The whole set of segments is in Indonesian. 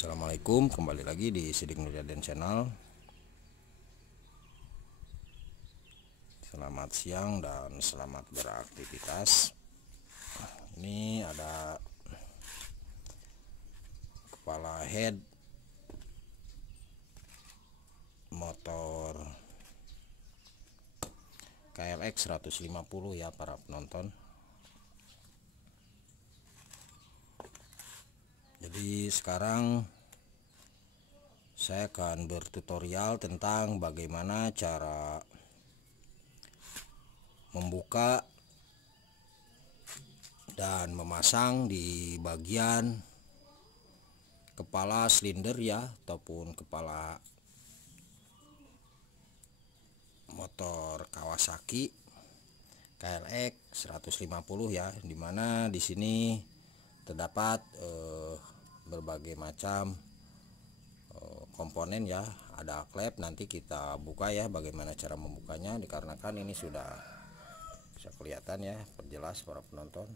Assalamualaikum, kembali lagi di Sidik Nuryaden Channel. Selamat siang dan selamat beraktivitas. Ini ada kepala head motor KLX 150 ya para penonton. Jadi sekarang saya akan bertutorial tentang bagaimana cara membuka dan memasang di bagian kepala silinder ya, ataupun kepala motor Kawasaki KLX 150 ya, dimana di sini terdapat berbagai macam komponen ya. Ada klep, nanti kita buka ya bagaimana cara membukanya, dikarenakan ini sudah bisa kelihatan ya, perjelas para penonton.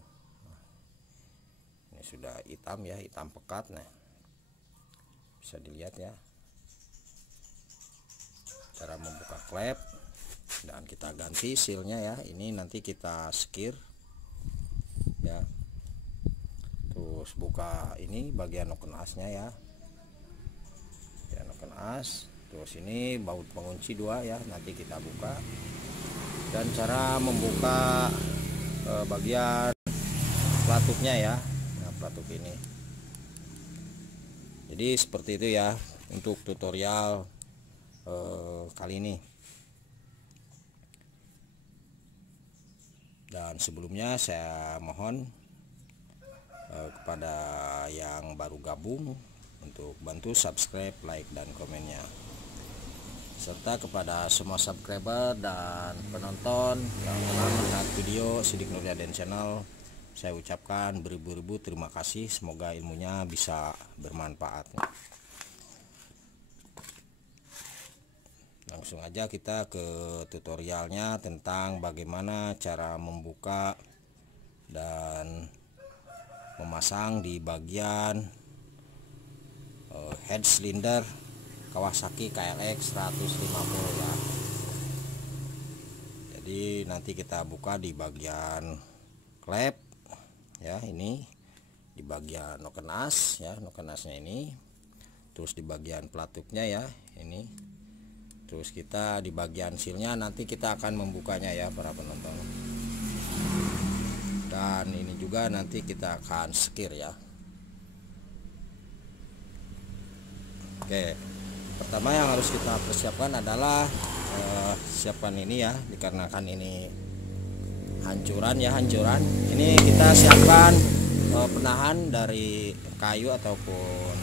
Ini sudah hitam ya, hitam pekat. Nah, bisa dilihat ya cara membuka klep, dan kita ganti sealnya ya. Ini nanti kita skir ya. Terus buka ini bagian noken asnya ya, noken as. Terus ini baut pengunci 2 ya, nanti kita buka. Dan cara membuka bagian pelatupnya ya, nah, pelatup ini. Jadi seperti itu ya untuk tutorial kali ini. Dan sebelumnya saya mohon kepada yang baru gabung untuk bantu subscribe, like, dan komennya, serta kepada semua subscriber dan penonton yang telah melihat video Sidik Nuryaden Channel, saya ucapkan beribu-ribu terima kasih. Semoga ilmunya bisa bermanfaat. Langsung aja kita ke tutorialnya tentang bagaimana cara membuka dan memasang di bagian head cylinder Kawasaki KLX 150 ya. Jadi nanti kita buka di bagian klep ya, ini di bagian noken as ya, noken asnya ini. Terus di bagian pelatupnya ya ini. Terus kita di bagian sealnya nanti kita akan membukanya ya para penonton. Dan ini juga nanti kita akan skir ya. Oke, pertama yang harus kita persiapkan adalah siapkan ini ya, dikarenakan ini hancuran ya, hancuran. Ini kita siapkan penahan dari kayu ataupun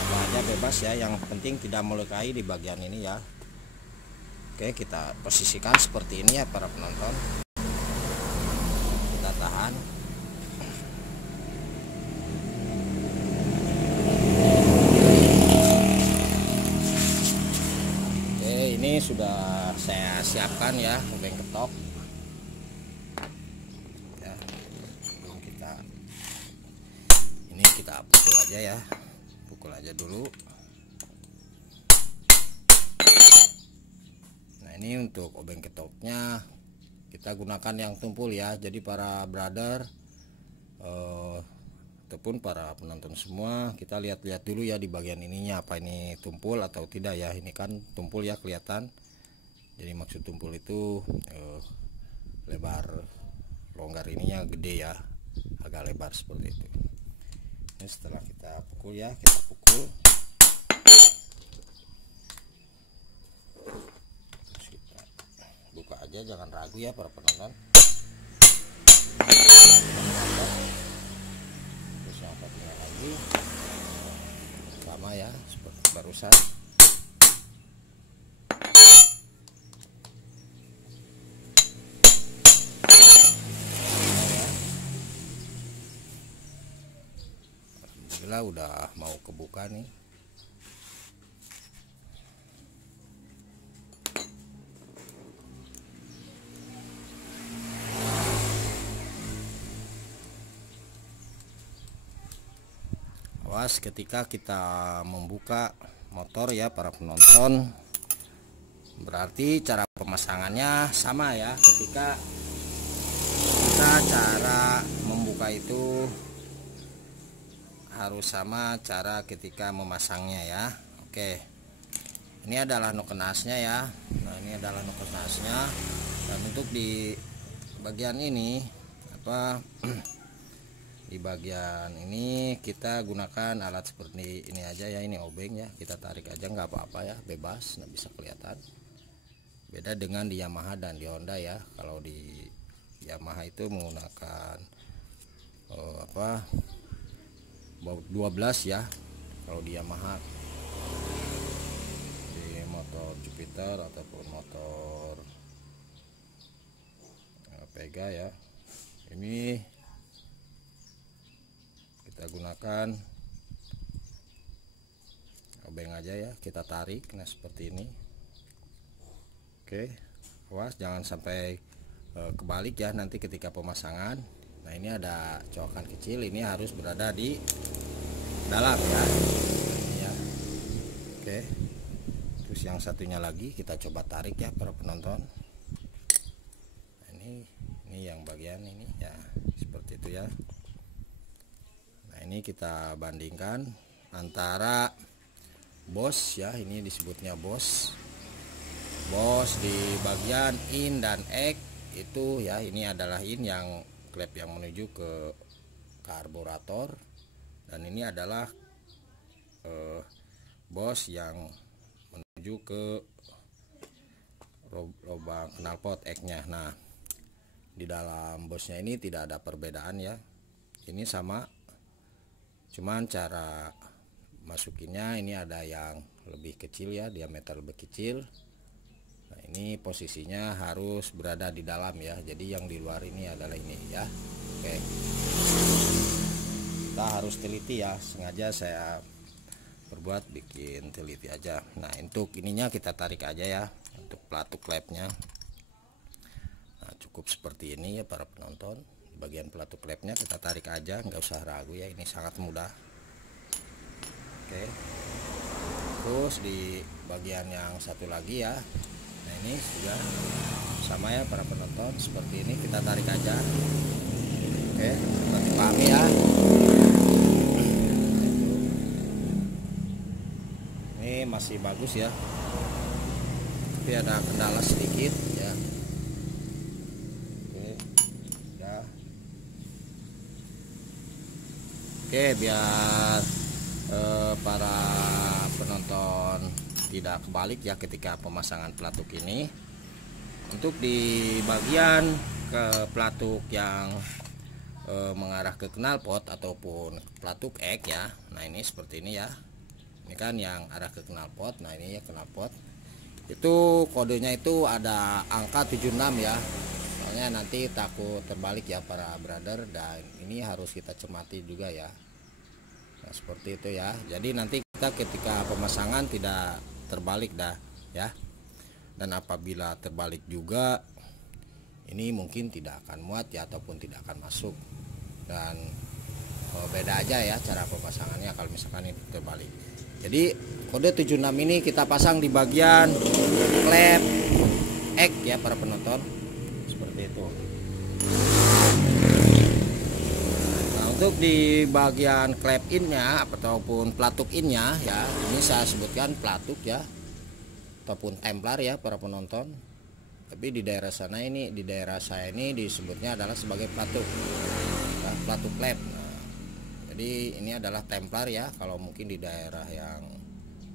apa aja bebas ya, yang penting tidak melukai di bagian ini ya. Oke, kita posisikan seperti ini ya para penonton. Kita tahan. Oke, ini sudah saya siapkan ya obeng ketok ya. Kita pukul aja ya, pukul aja dulu. Nah, ini untuk obeng ketoknya kita gunakan yang tumpul ya. Jadi para brother ataupun para penonton semua, kita lihat-lihat dulu ya di bagian ininya, apa ini tumpul atau tidak ya. Ini kan tumpul ya, kelihatan. Jadi maksud tumpul itu lebar longgar ininya gede ya, agak lebar seperti itu. Ini setelah kita pukul ya, kita pukul. Terus kita buka aja, jangan ragu ya para penonton. Terus yang satunya lagi sama ya seperti barusan. Alhamdulillah udah mau kebuka nih. awas ketika kita membuka motor ya para penonton, berarti cara pemasangannya sama ya. Ketika kita cara membuka itu harus sama cara ketika memasangnya ya. Oke, ini adalah nokenasnya ya. Nah, ini adalah nokenasnya. Dan untuk di bagian ini di bagian ini kita gunakan alat seperti ini aja ya. Ini obeng ya, kita tarik aja nggak apa-apa ya, bebas, nggak bisa kelihatan. Beda dengan di Yamaha dan di Honda ya. Kalau di Yamaha itu menggunakan 12 ya. Kalau di Yamaha, di motor Jupiter ataupun motor Pega ya, ini kita gunakan obeng aja ya, kita tarik. Nah seperti ini. Oke, awas jangan sampai kebalik ya nanti ketika pemasangan. Nah ini ada coakan kecil, ini harus berada di dalam ya. Ya. Oke, terus yang satunya lagi kita coba tarik ya para penonton. Nah, ini yang bagian ini ya, seperti itu ya. Nah ini kita bandingkan antara bos ya, ini disebutnya bos di bagian in dan ek itu ya. Ini adalah in yang klep yang menuju ke karburator, dan ini adalah bos yang menuju ke lubang knalpot eknya. Nah di dalam bosnya ini tidak ada perbedaan ya, ini sama, cuman cara masukinnya ini ada yang lebih kecil ya, diameter lebih kecil. Nah ini posisinya harus berada di dalam ya, jadi yang di luar ini adalah ini ya. Oke, kita harus teliti ya, sengaja saya berbuat bikin teliti aja. Nah untuk ininya kita tarik aja ya, untuk pelatuk klepnya. Nah cukup seperti ini ya para penonton. Di bagian pelatuk klepnya kita tarik aja, nggak usah ragu ya, ini sangat mudah. Oke, terus di bagian yang satu lagi ya. Nah ini juga sama ya para penonton, seperti ini kita tarik aja. Oke, kita pahami ya. Ini masih bagus ya, tapi ada kendala sedikit ya. Oke, ya. Oke, biar para penonton tidak kebalik ya ketika pemasangan pelatuk ini. Untuk di bagian ke pelatuk yang mengarah ke knalpot ataupun pelatuk ek ya. Nah ini seperti ini ya. Ini kan yang arah ke knalpot. Nah ini ya knalpot. Itu kodenya itu ada angka 76 ya. Soalnya nanti takut terbalik ya para brother, dan ini harus kita cermati juga ya. Nah seperti itu ya. Jadi nanti kita ketika pemasangan tidak terbalik dah ya. Dan apabila terbalik juga, ini mungkin tidak akan muat ya, ataupun tidak akan masuk. Dan beda aja ya cara pemasangannya kalau misalkan ini terbalik. Jadi kode 76 ini kita pasang di bagian klep ek ya para penonton, seperti itu. Untuk di bagian klep innya ataupun pelatuk innya ya, ini saya sebutkan pelatuk ya, ataupun templar ya para penonton. Tapi di daerah sana ini, di daerah saya ini disebutnya adalah sebagai pelatuk, nah, pelatuk klep. Nah, jadi ini adalah templar ya, kalau mungkin di daerah yang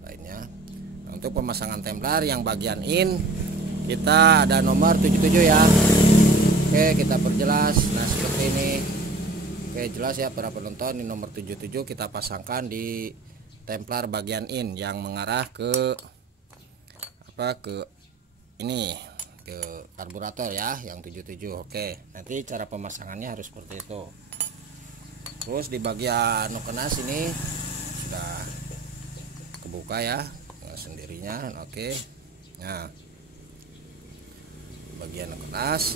lainnya. Nah, untuk pemasangan templar yang bagian in kita ada nomor 77 ya. Oke, kita perjelas. Nah seperti ini. Oke, jelas ya para penonton, ini nomor 77 kita pasangkan di templar bagian in yang mengarah ke ke ini, ke karburator ya, yang 77. Oke, nanti cara pemasangannya harus seperti itu. Terus di bagian nokenas ini sudah kebuka ya sendirinya. Oke, nah bagian nokenas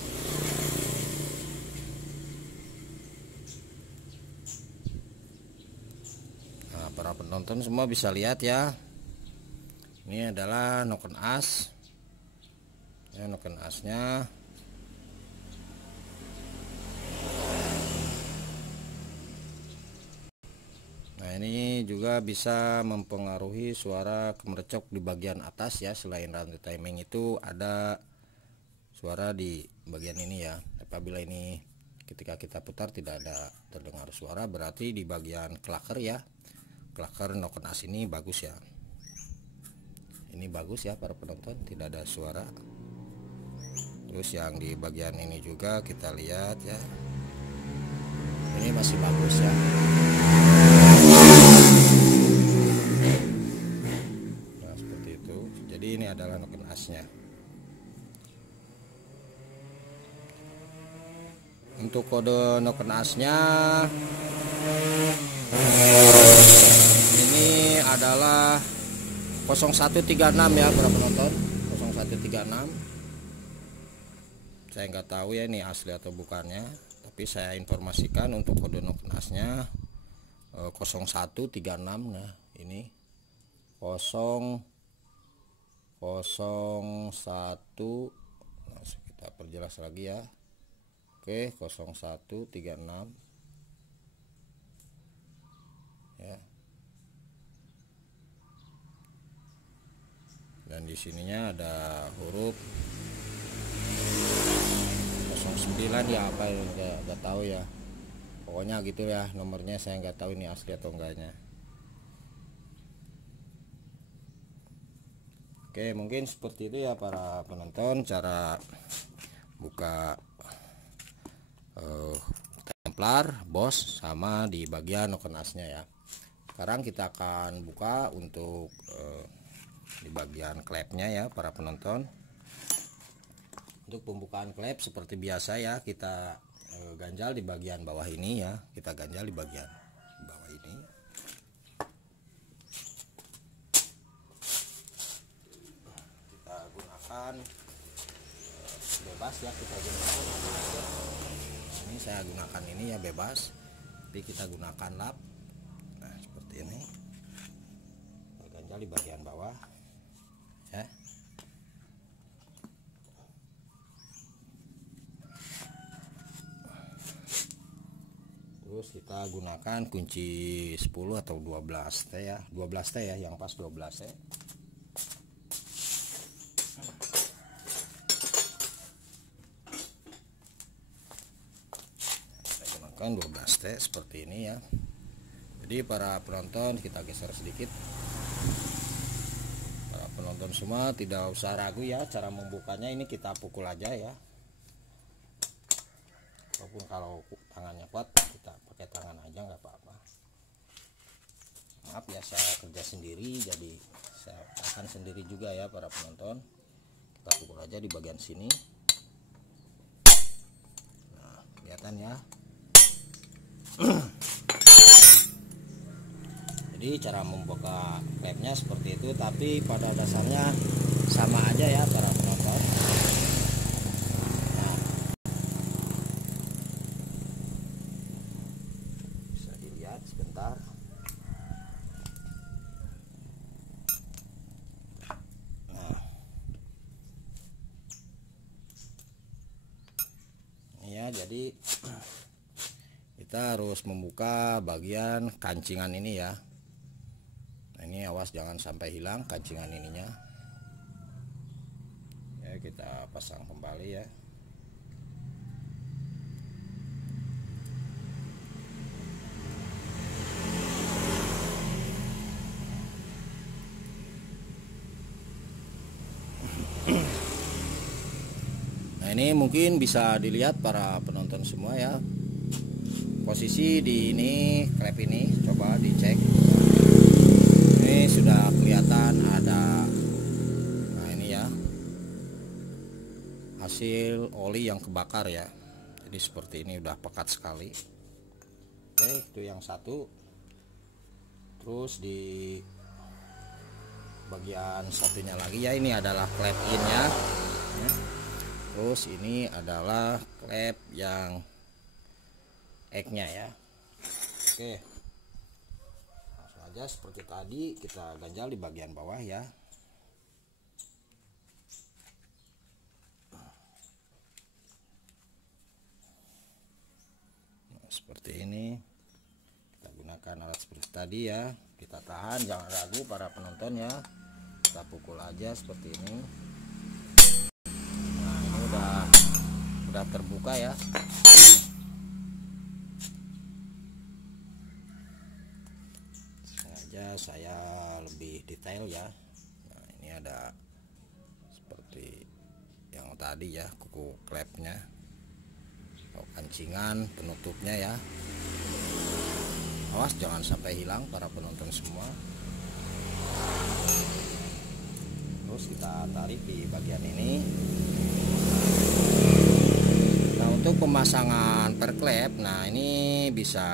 para penonton semua bisa lihat ya, ini adalah noken as ya, noken asnya. Nah ini juga bisa mempengaruhi suara kemercok di bagian atas ya. Selain rantai timing itu ada suara di bagian ini ya. Apabila ini ketika kita putar tidak ada terdengar suara, berarti di bagian klaker ya, klaker noken as ini bagus ya. Ini bagus ya para penonton, tidak ada suara. Terus yang di bagian ini juga kita lihat ya, ini masih bagus ya. Nah seperti itu. Jadi ini adalah noken asnya. Untuk kode noken asnya ini adalah 0136 ya para penonton, 0136. Saya nggak tahu ya ini asli atau bukannya, tapi saya informasikan untuk kode noken asnya 0136. Nah ini 001. Nah, kita perjelas lagi ya. Oke, 0136 ya. Dan di sininya ada huruf 09 ya, apa yang nggak tahu ya. Pokoknya gitu ya nomornya, saya nggak tahu ini asli atau enggaknya. Oke, mungkin seperti itu ya para penonton cara buka templar, bos, sama di bagian noken asnya ya. Sekarang kita akan buka untuk di bagian klepnya ya para penonton. Untuk pembukaan klep seperti biasa ya, kita ganjal di bagian bawah ini ya, kita ganjal di bagian bawah ini. Kita gunakan bebas ya, kita gunakan bebas ya. Ini saya gunakan ini ya bebas, tapi kita gunakan lap. Nah seperti ini, kita ganjal di bagian bawah ya. Terus kita gunakan kunci 10 atau 12 T ya, 12 T ya, yang pas 12 T. Kita gunakan 12 T seperti ini ya. Jadi para penonton kita geser sedikit. Para penonton semua tidak usah ragu ya, cara membukanya ini kita pukul aja ya. Walaupun kalau tangannya kuat kita pakai tangan aja nggak apa-apa. Maaf ya, saya kerja sendiri jadi saya akan sendiri juga ya para penonton. Kita pukul aja di bagian sini. Nah kelihatan ya. Jadi cara membuka klepnya seperti itu, tapi pada dasarnya sama aja ya para penonton. Sebentar. Nah, ya jadi kita harus membuka bagian kancingan ini ya. Nah, ini awas jangan sampai hilang kancingan ininya. Ya kita pasang kembali ya. Nah ini mungkin bisa dilihat para penonton semua ya, posisi di ini klep ini, coba dicek. Ini sudah kelihatan ada, nah ini ya hasil oli yang kebakar ya. Jadi seperti ini udah pekat sekali. Oke itu yang satu. Terus di bagian satunya lagi ya, ini adalah klep innya ya. Terus ini adalah klep yang egg-nya ya. Oke, langsung aja seperti tadi, kita ganjal di bagian bawah ya. Nah, seperti ini. Kita gunakan alat seperti tadi ya. Kita tahan, jangan ragu para penonton ya. Kita pukul aja seperti ini. Nah, ini udah terbuka ya. Sengaja saya lebih detail ya. Nah, ini ada seperti yang tadi ya, kuku klepnya, kancingan penutupnya ya. Awas jangan sampai hilang para penonton semua. Terus kita tarik di bagian ini. Nah, untuk pemasangan per klep, nah ini bisa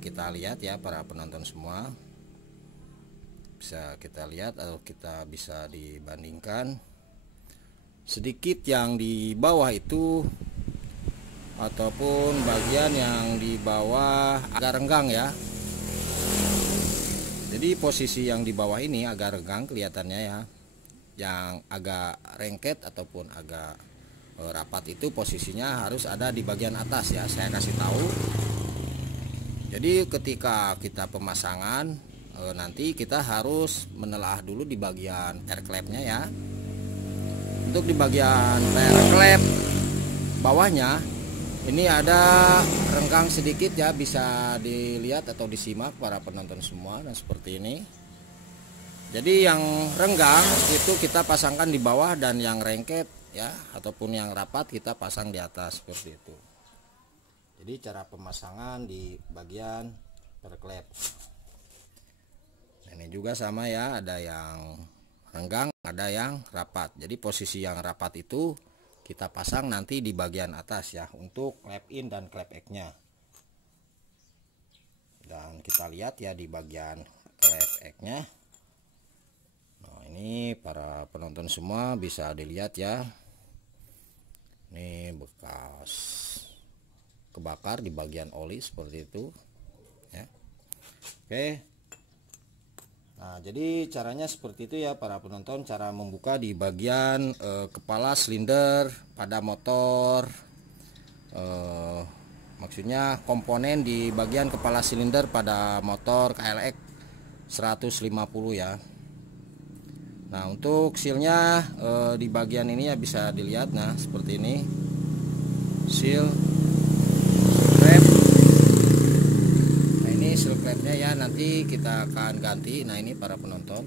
kita lihat ya para penonton semua. Bisa kita lihat atau kita bisa dibandingkan. Sedikit yang di bawah itu ataupun bagian yang di bawah agak renggang ya. Jadi posisi yang di bawah ini agak renggang kelihatannya ya. Yang agak rengket ataupun agak rapat itu posisinya harus ada di bagian atas ya. Saya kasih tahu. Jadi ketika kita pemasangan nanti kita harus menelaah dulu di bagian air klepnya ya. Untuk di bagian air klep bawahnya ini ada renggang sedikit ya, bisa dilihat atau disimak para penonton semua. Nah, seperti ini. Jadi yang renggang itu kita pasangkan di bawah dan yang rengket ya ataupun yang rapat kita pasang di atas seperti itu. Jadi cara pemasangan di bagian perklep. Ini juga sama ya, ada yang renggang, ada yang rapat. Jadi posisi yang rapat itu kita pasang nanti di bagian atas ya untuk klep in dan klep X-nya. Dan kita lihat ya di bagian klep X-nya. Nah, ini para penonton semua bisa dilihat ya. Ini bekas kebakar di bagian oli seperti itu ya. Oke. Nah, jadi caranya seperti itu ya para penonton, cara membuka di bagian kepala silinder pada motor, maksudnya komponen di bagian kepala silinder pada motor KLX 150 ya. Nah, untuk sealnya di bagian ini ya bisa dilihat, nah seperti ini seal klep. Seal klepnya ya nanti kita akan ganti. Nah, ini para penonton.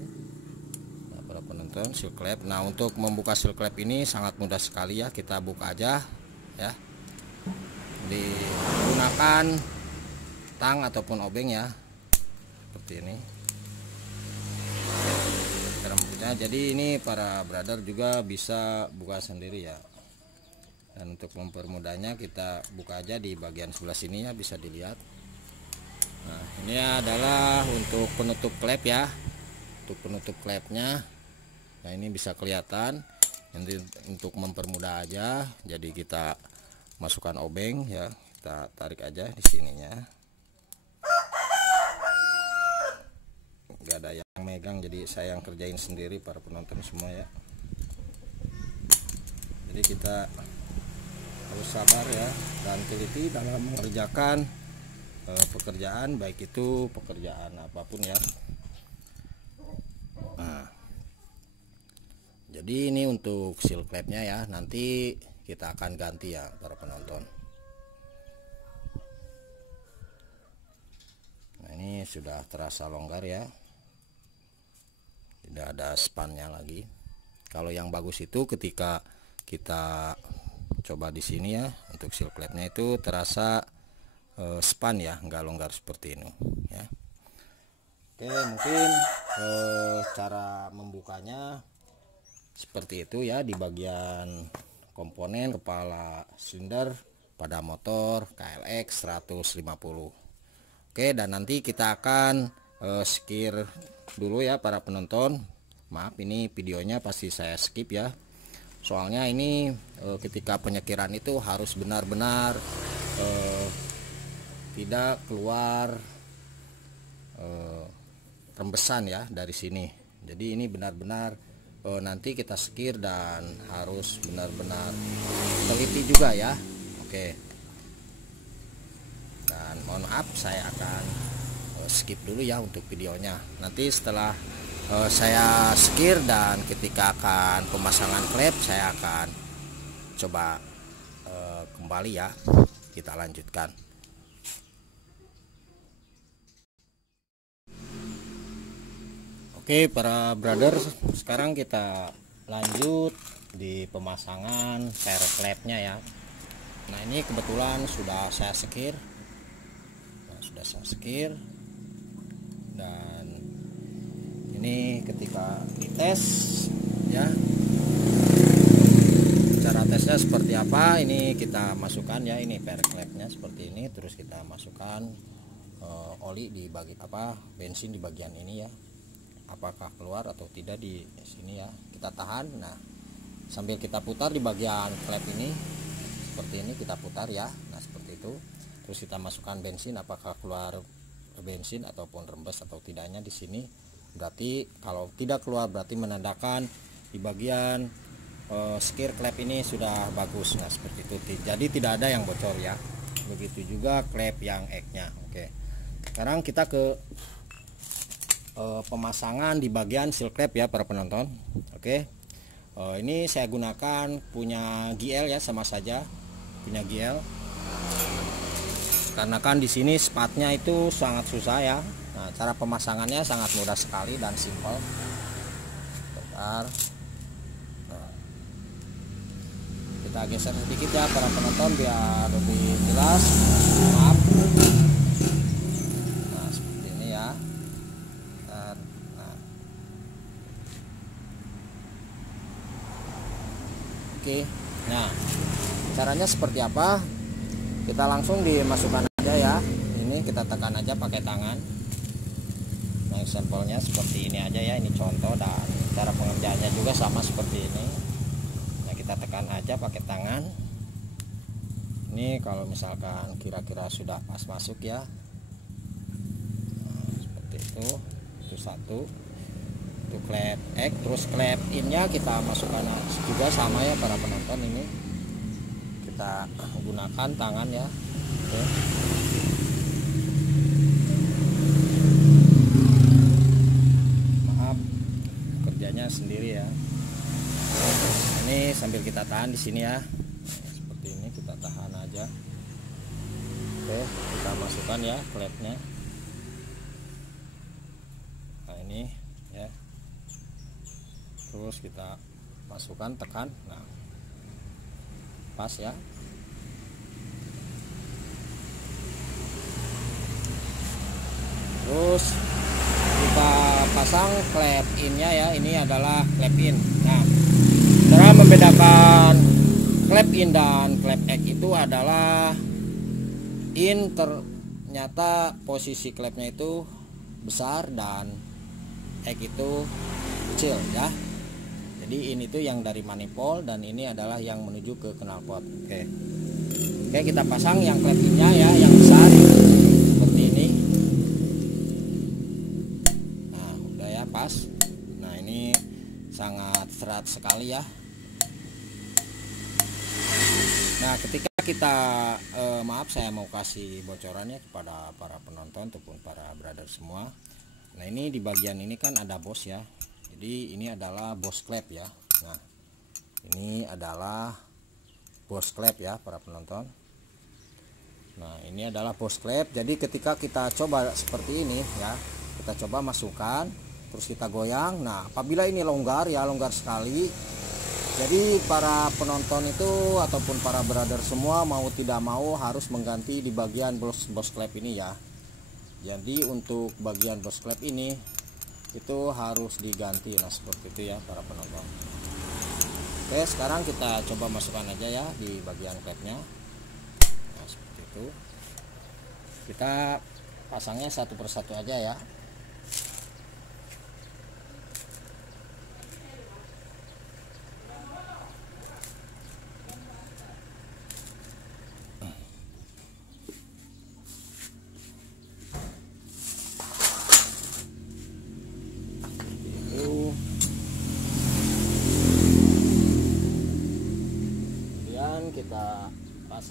Nah, para penonton seal klep. Nah, untuk membuka seal klep ini sangat mudah sekali ya. Kita buka aja ya. Digunakan tang ataupun obeng ya. Seperti ini. Jadi ini para brother juga bisa buka sendiri ya. Dan untuk mempermudahnya kita buka aja di bagian sebelah sini ya, bisa dilihat. Nah, ini adalah untuk penutup klep ya. Untuk penutup klepnya. Nah, ini bisa kelihatan. Nanti untuk mempermudah aja, jadi kita masukkan obeng ya. Kita tarik aja di sininya. Gak ada yang megang, jadi saya yang kerjain sendiri para penonton semua ya. Jadi kita harus sabar ya dan teliti dalam mengerjakan pekerjaan, baik itu pekerjaan apapun ya. Nah, jadi ini untuk seal klepnya ya, nanti kita akan ganti ya para penonton. Nah, ini sudah terasa longgar ya, tidak ada spannya lagi. Kalau yang bagus itu ketika kita coba di sini ya, untuk seal klepnya itu terasa span ya, nggak longgar seperti ini ya. Oke, mungkin cara membukanya seperti itu ya, di bagian komponen kepala silinder pada motor KLX 150. Oke, dan nanti kita akan skip dulu ya para penonton. Maaf, ini videonya pasti saya skip ya, soalnya ini ketika penyekiran itu harus benar-benar tidak keluar rembesan ya dari sini. Jadi ini benar-benar nanti kita sekir dan harus benar-benar teliti juga ya. Oke. Dan mohon maaf saya akan skip dulu ya untuk videonya. Nanti setelah saya sekir dan ketika akan pemasangan klep saya akan coba kembali ya, kita lanjutkan. Oke para brother, sekarang kita lanjut di pemasangan per klepnya ya. Nah ini kebetulan sudah saya sekir, dan ini ketika dites ya, cara tesnya seperti apa, ini kita masukkan ya, ini per klepnya seperti ini, terus kita masukkan oli di bensin di bagian ini ya, apakah keluar atau tidak di sini ya, kita tahan. Nah sambil kita putar di bagian klep ini seperti ini, kita putar ya, nah seperti itu. Terus kita masukkan bensin, apakah keluar bensin ataupun rembes atau tidaknya di sini. Berarti kalau tidak keluar berarti menandakan di bagian skir klep ini sudah bagus. Nah seperti itu, jadi tidak ada yang bocor ya. Begitu juga klep yang X-nya. Oke, sekarang kita ke pemasangan di bagian seal klep ya para penonton. Oke, ini saya gunakan punya GL ya, sama saja punya GL, karena kan di sini spatnya itu sangat susah ya. Nah, cara pemasangannya sangat mudah sekali dan simpel. Bentar. Nah, kita geser sedikit ya para penonton biar lebih jelas. Maaf. Nah, seperti ini ya. Bentar. Nah. Oke. Nah, caranya seperti apa? Kita langsung dimasukkan aja ya. Ini kita tekan aja pakai tangan. Nah, sampelnya seperti ini aja ya, ini contoh, dan cara pengerjaannya juga sama seperti ini. Nah, kita tekan aja pakai tangan. Ini kalau misalkan kira-kira sudah pas masuk ya. Nah, seperti itu satu. Itu klep X, terus klep innya kita masukkan juga sama ya para penonton. Ini kita gunakan tangan ya. Oke. Sendiri ya. Ini sambil kita tahan di sini ya. Seperti ini kita tahan aja. Oke, kita masukkan ya klepnya. Nah ini ya. Terus kita masukkan, tekan. Nah, pas ya. Terus kita pasang klep innya ya, ini adalah klep in. Nah, cara membedakan klep in dan klep X itu adalah in ternyata posisi klepnya itu besar dan X itu kecil ya. Jadi in itu yang dari manifold dan ini adalah yang menuju ke knalpot. Oke, kita pasang yang klep innya ya, yang besar seperti ini. Pas. Nah ini sangat serat sekali ya. Nah ketika kita maaf saya mau kasih bocorannya kepada para penonton ataupun para brother semua. Nah ini di bagian ini kan ada bos ya, jadi ini adalah bos klep ya. Nah ini adalah bos klep ya para penonton. Nah ini adalah bos klep. Jadi ketika kita coba seperti ini ya, kita coba masukkan, terus kita goyang. Nah apabila ini longgar ya, longgar sekali, jadi para penonton itu ataupun para brother semua mau tidak mau harus mengganti di bagian bos klep ini ya. Jadi untuk bagian bos klep ini itu harus diganti. Nah seperti itu ya para penonton. Oke, sekarang kita coba masukkan aja ya di bagian klepnya. Nah seperti itu. Kita pasangnya satu persatu aja ya.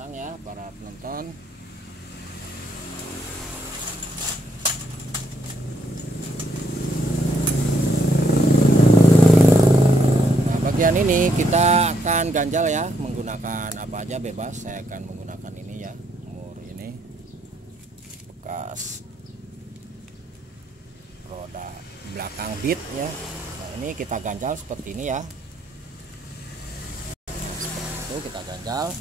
pasang ya para penonton. Nah, bagian ini kita akan ganjal ya, menggunakan apa aja bebas. Saya akan menggunakan ini ya, mur ini bekas roda belakang Beat ya. Nah, ini kita ganjal seperti ini ya. Nah, seperti itu kita ganjal.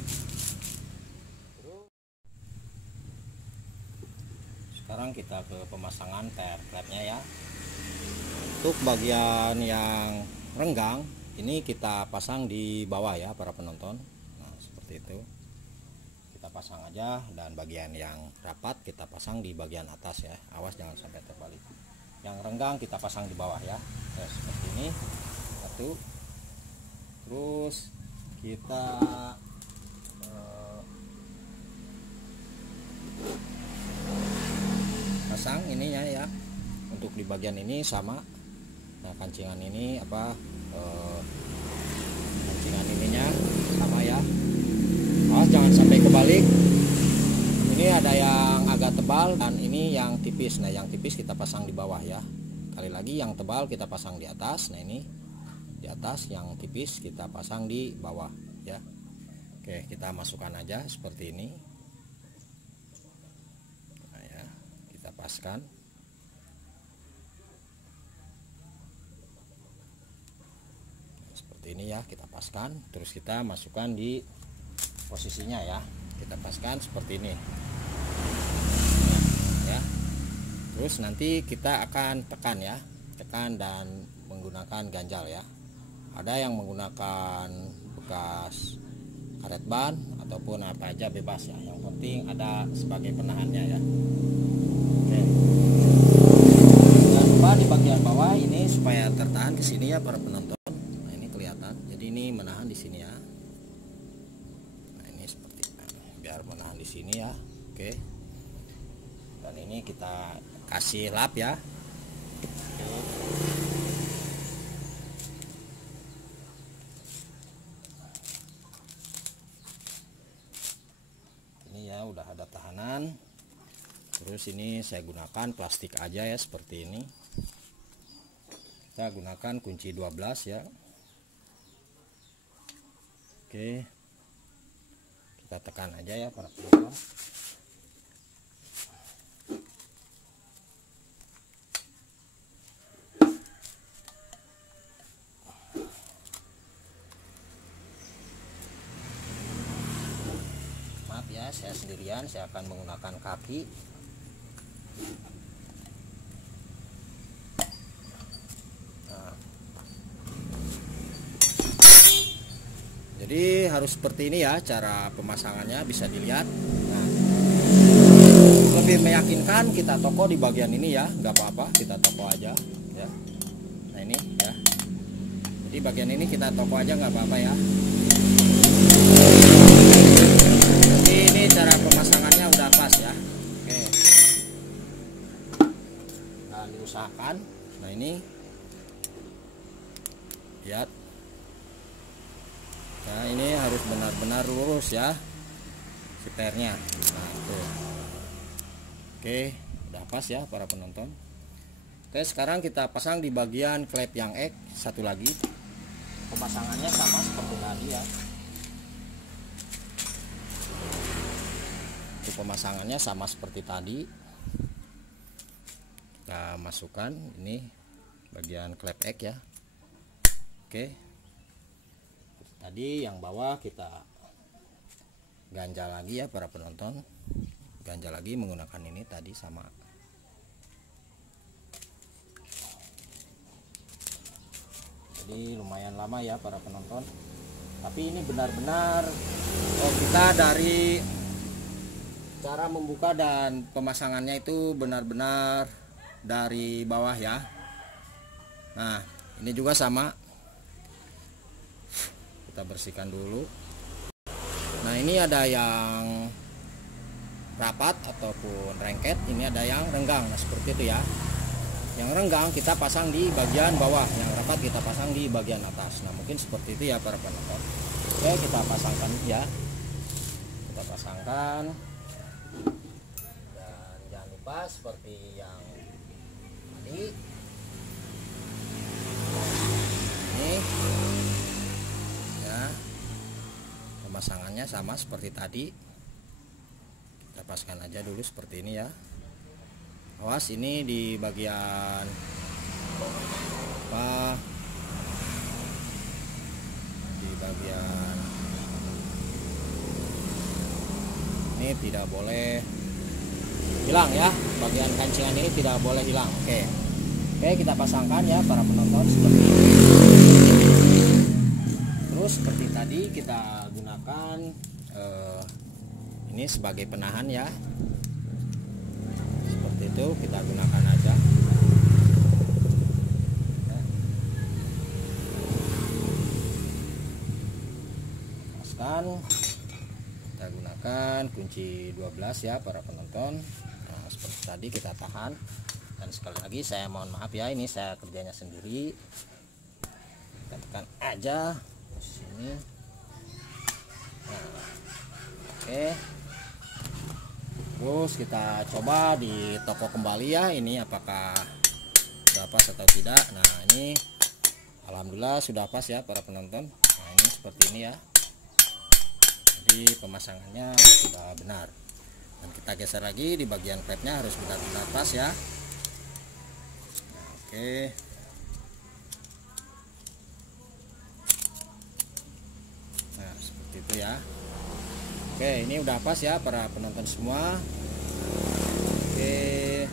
Sekarang kita ke pemasangan tire klepnya ya. Untuk bagian yang renggang ini kita pasang di bawah ya para penonton. Nah, seperti itu kita pasang aja, dan bagian yang rapat kita pasang di bagian atas ya. Awas jangan sampai terbalik. Yang renggang kita pasang di bawah ya. Nah, seperti ini satu. Terus kita pasang ininya ya. Untuk di bagian ini sama. Nah, kancingan ini kancingan ininya sama ya. Awas jangan sampai kebalik. Ini ada yang agak tebal dan ini yang tipis. Nah, yang tipis kita pasang di bawah ya. Kali lagi yang tebal kita pasang di atas. Nah, ini di atas, yang tipis kita pasang di bawah ya. Oke, kita masukkan aja seperti ini. Nah, ya, kita paskan. Seperti ini ya, kita paskan. Terus kita masukkan di posisinya ya. Kita paskan seperti ini ya. Terus nanti kita akan tekan ya, tekan dan menggunakan ganjal ya. Ada yang menggunakan bekas karet ban ataupun apa aja bebas ya, yang penting ada sebagai penahannya ya. Oke, jangan lupa di bagian bawah ini supaya tertahan ke sini ya para penonton. Nah, ini kelihatan, jadi ini menahan di sini ya. Biar menahan di sini ya. Oke, dan ini kita kasih lap ya. Ini ya udah ada tahanan. Terus ini saya gunakan plastik aja ya, seperti ini. Kita gunakan kunci 12 ya. Oke, kita tekan aja ya para penonton. Maaf ya, saya sendirian, saya akan menggunakan kaki. Nah, jadi harus seperti ini ya cara pemasangannya, bisa dilihat. Nah, lebih meyakinkan kita toko di bagian ini ya, nggak apa-apa kita toko aja ya. Nah, ini ya, jadi bagian ini kita toko aja nggak apa-apa ya. Jadi ini cara pemasangannya udah pas ya. Oke, nah diusahakan. Nah, ini lihat. Nah, ini harus benar-benar lurus ya setirnya. Nah, itu. Oke, udah pas ya para penonton. Oke, sekarang kita pasang di bagian klep yang X satu lagi. Pemasangannya sama seperti tadi ya. Untuk pemasangannya sama seperti tadi. Kita masukkan ini bagian klep X ya. Oke. Tadi yang bawah kita ganjal lagi ya para penonton. Ganjal lagi menggunakan ini tadi sama. Jadi lumayan lama ya para penonton. Tapi ini benar-benar kita dari cara membuka dan pemasangannya itu benar-benar dari bawah ya. Nah, ini juga sama. Kita bersihkan dulu. Nah, ini ada yang rapat ataupun rengket, ini ada yang renggang. Nah, seperti itu ya. Yang renggang kita pasang di bagian bawah, yang rapat kita pasang di bagian atas. Nah, mungkin seperti itu ya para penonton. Oke, kita pasangkan ya. kita pasangkan. Dan jangan lupa seperti yang tadi, ini ya, pemasangannya sama seperti tadi. Kita pasangkan aja dulu seperti ini ya. Awas, ini di bagian apa, di bagian ini tidak boleh hilang ya, bagian kancingan ini tidak boleh hilang. Oke, kita pasangkan ya para penonton seperti ini. Terus seperti tadi kita gunakan ini sebagai penahan ya, seperti itu kita gunakan aja. Kita gunakan kunci 12 ya para penonton. Nah, seperti tadi kita tahan. Dan sekali lagi saya mohon maaf ya, ini saya kerjanya sendiri. Kita tekan aja di sini. Nah, oke. Terus kita coba di toko kembali ya, ini apakah sudah pas atau tidak. Nah, ini alhamdulillah sudah pas ya para penonton. Nah, ini seperti ini ya. Jadi pemasangannya sudah benar. Dan kita geser lagi di bagian klepnya, harus benar-benar pas ya. Nah, oke. Nah, seperti itu ya. Oke, ini udah pas ya para penonton semua. Oke.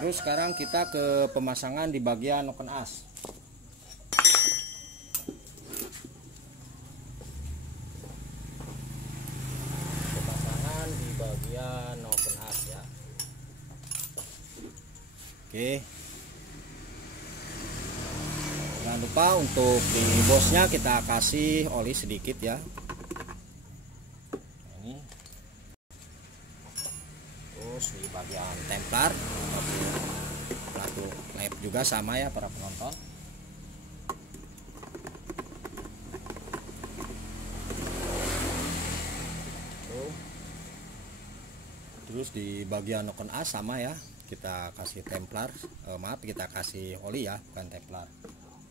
Terus sekarang kita ke pemasangan di bagian noken as. Bagian noken as ya. Oke, jangan lupa untuk di bosnya kita kasih oli sedikit ya. Ini terus di bagian templar pelaku lap juga sama ya para penonton. Terus di bagian noken as sama ya, kita kasih templar, maaf kita kasih oli ya, bukan templar,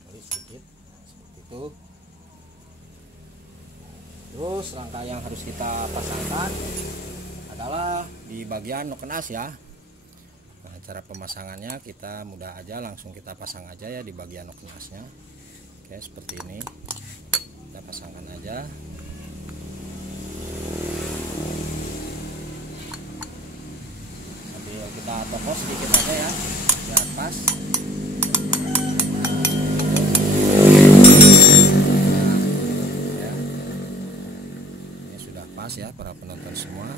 oli sedikit seperti itu. Terus rangka yang harus kita pasangkan adalah di bagian noken as ya. Nah, cara pemasangannya kita mudah aja, langsung kita pasang aja ya di bagian noken asnya. Oke, seperti ini kita pasangkan aja. Kita topos sedikit aja ya biar pas. Nah, ya. Ini sudah pas ya para penonton semua.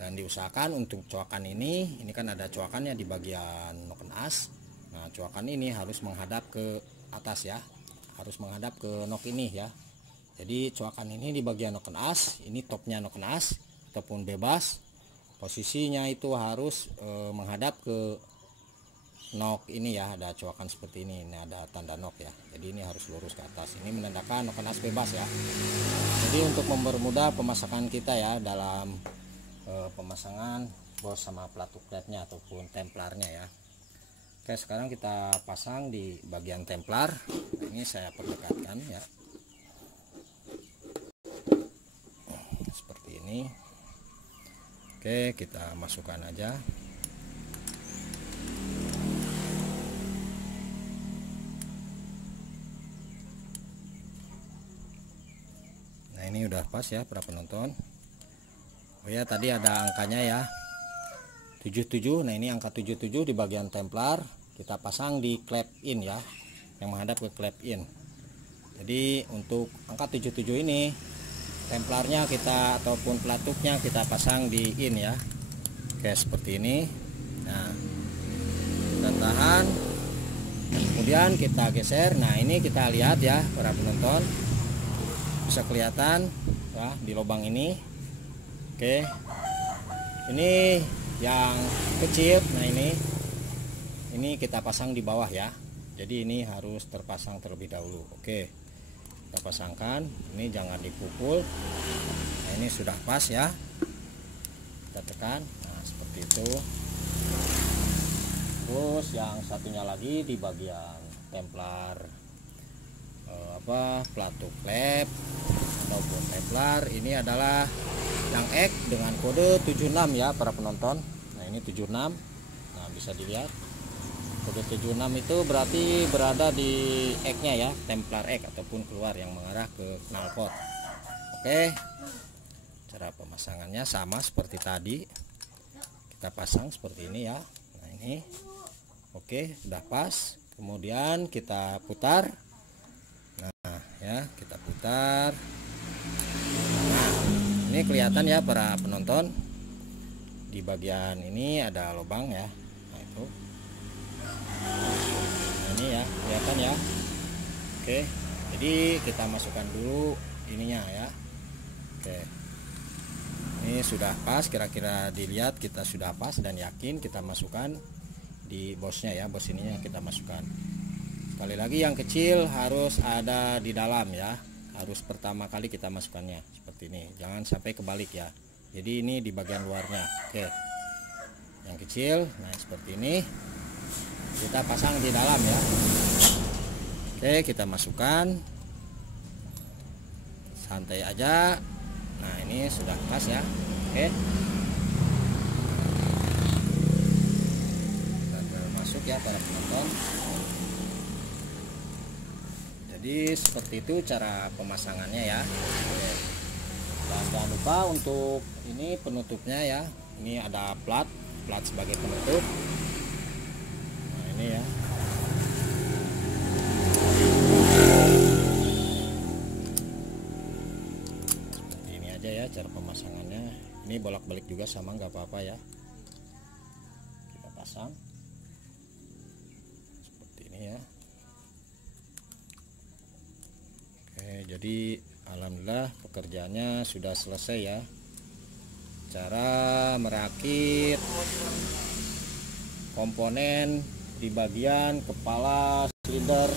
Dan diusahakan untuk coakan ini kan ada coakannya di bagian noken as. Nah, coakan ini harus menghadap ke atas ya, harus menghadap ke nok ini ya. Jadi coakan ini di bagian noken as, ini topnya noken as ataupun bebas. Posisinya itu harus menghadap ke nok ini ya, ada coakan seperti ini. Ini ada tanda nok ya, jadi ini harus lurus ke atas. Ini menandakan noken as bebas ya. Jadi untuk mempermudah pemasangan kita ya dalam pemasangan bos sama pelatuk klepnya ataupun templarnya ya. Oke, sekarang kita pasang di bagian templar. Nah, ini saya perdekatkan ya, seperti ini. Oke, kita masukkan aja. Nah, ini udah pas ya para penonton. Oh ya, tadi ada angkanya ya, 77. Nah, ini angka 77 di bagian templar. Kita pasang di klep in ya, yang menghadap ke klep in. Jadi untuk angka 77 ini templarnya kita ataupun pelatuknya kita pasang di in ya. Oke, seperti ini. Nah, kita tahan, kemudian kita geser. Nah, ini kita lihat ya para penonton, bisa kelihatan ya di lubang ini. Oke, ini yang kecil. Nah, ini kita pasang di bawah ya, jadi ini harus terpasang terlebih dahulu. Oke, kita pasangkan. Ini jangan dipukul. Nah, ini sudah pas ya, kita tekan. Nah, seperti itu. Terus yang satunya lagi di bagian templar pelatu klep ataupun templar, ini adalah yang X dengan kode 76 ya para penonton. Nah, ini 76. Nah, bisa dilihat kode 76 itu berarti berada di X-nya ya, templar X ataupun keluar yang mengarah ke knalpot. Oke, cara pemasangannya sama seperti tadi, kita pasang seperti ini ya. Nah, ini oke, sudah pas. Kemudian kita putar. Nah ya, kita putar. Nah, ini kelihatan ya para penonton, di bagian ini ada lubang ya. Nah, itu. Nah, ini ya, kelihatan ya. Oke, jadi kita masukkan dulu ininya ya. Oke, ini sudah pas, kira-kira dilihat kita sudah pas dan yakin, kita masukkan di bosnya ya, bos ininya kita masukkan. Sekali lagi, yang kecil harus ada di dalam ya, harus pertama kali kita masukkannya seperti ini, jangan sampai kebalik ya. Jadi ini di bagian luarnya. Oke, yang kecil, nah seperti ini kita pasang di dalam ya. Oke, kita masukkan, santai aja. Nah, ini sudah pas ya. Oke, masuk ya para penonton. Jadi seperti itu cara pemasangannya ya. Oke. Dan jangan lupa untuk ini penutupnya ya. Ini ada plat sebagai penutup. Nah, ini ya. Seperti ini aja ya cara pemasangannya. Ini bolak-balik juga sama, nggak apa-apa ya. Kita pasang seperti ini ya. Oke, jadi alhamdulillah pekerjaannya sudah selesai ya. Cara merakit komponen di bagian kepala silinder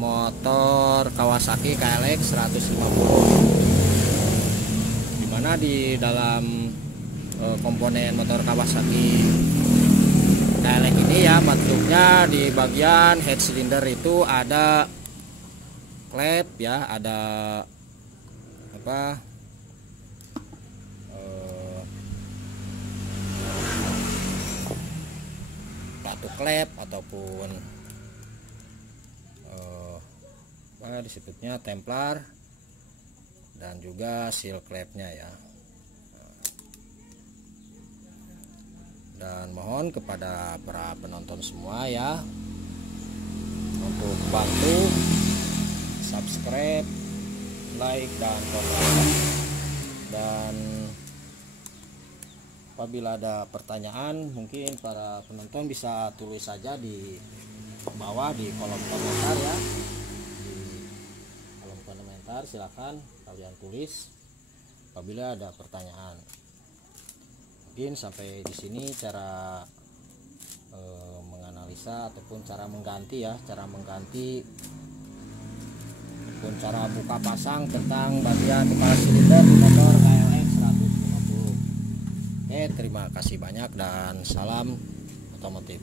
motor Kawasaki KLX 150, dimana di dalam komponen motor Kawasaki KLX ini ya, bentuknya di bagian head cylinder itu ada klep ya, ada pelatu klep ataupun disebutnya templar, dan juga seal klepnya ya. Dan mohon kepada para penonton semua ya untuk bantu subscribe, like, dan komen. Dan apabila ada pertanyaan, mungkin para penonton bisa tulis saja di bawah di kolom komentar ya. Di kolom komentar silakan kalian tulis apabila ada pertanyaan. Mungkin sampai di sini cara menganalisa ataupun cara mengganti ya, cara buka pasang tentang bagian kepala silinder di motor KLX 150. Terima kasih banyak dan salam otomotif.